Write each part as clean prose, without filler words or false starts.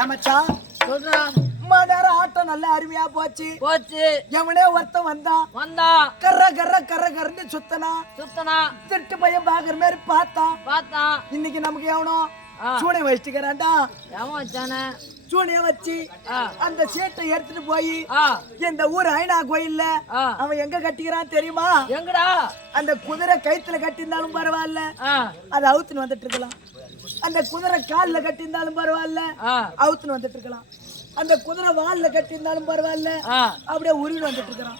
ஏமாச்சா சொல்றா. மணர ஆட்டம் நல்ல அருமையா போச்சு. எவனே ஒருத்தன் வந்தா கர்ற கர்ற கர்ற கர்ன்னு சுத்தனா திட்டு பையன் பாக்குற மாதிரி பார்த்தா இன்னைக்கு நமக்கு எவனோ சூனை வச்சுக்கிறான்டா. சூனைய வச்சு அந்த சீட்டை எடுத்துட்டு போய் இந்த ஊர் ஐநா கோயில்ல அவன் எங்க கட்டிக்கிறான் தெரியுமா? எங்கடா? அந்த குதிரை கயித்துல கட்டியிருந்தாலும் பரவாயில்ல, அது அவுத்துன்னு வந்துட்டு இருக்கலாம். அந்த குதிரை கால்ல கட்டியிருந்தாலும் பரவாயில்ல, அவுத்துன்னு வந்துட்டு இருக்கலாம். அந்த குதிரை வால்ல கட்டியிருந்தாலும் பரவாயில்ல, அப்படியே உருவி வந்துட்டு இருக்கிறான்.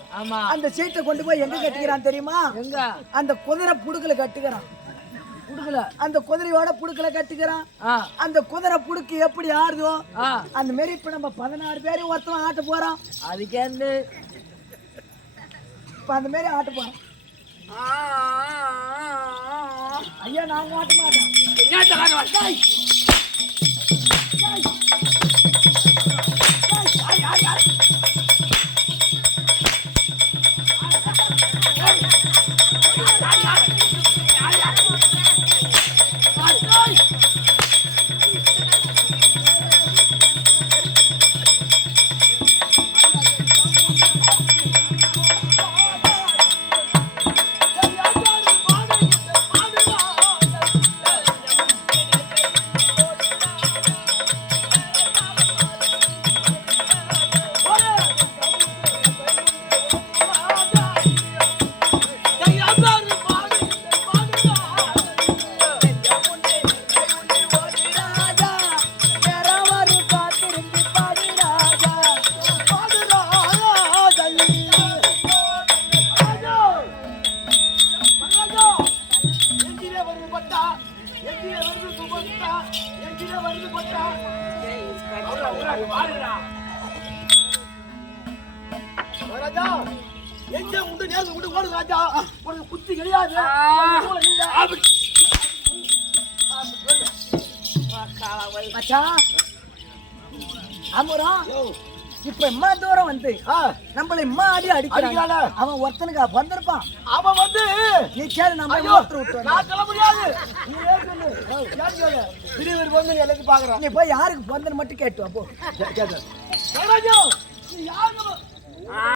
அந்த சீட்டை கொண்டு போய் எங்க கட்டிக்கிறான் தெரியுமா? அந்த குதிரை புடுக்கல கட்டுக்கிறான். அந்த குதிரையோட புடுக்கல கட்டுக்கிறான். அந்த குதிரை புடுக்கு எப்படி ஆடுதோ அந்த மாதிரி இப்ப நம்ம 16 பேரும் ஒருத்தன் ஆட்ட போறோம். அதுக்கே இப்ப அந்த மாதிரி ஆட்ட போறோம். ஐயா நாங்க ஆட்ட மாட்டோம். இப்ப இம்மா தூரம் வந்து நம்மள இம்மா அடி அடிக்கிறான். அவன் ஒருத்தனுக்கு வந்திருப்பான். அவன் வந்து நீ கேளு, நம்ம எல்லாத்தையும் பாக்குறான். நீ போய் யாருக்கு வந்தன்னு மட்டும் கேட்டு அப்போ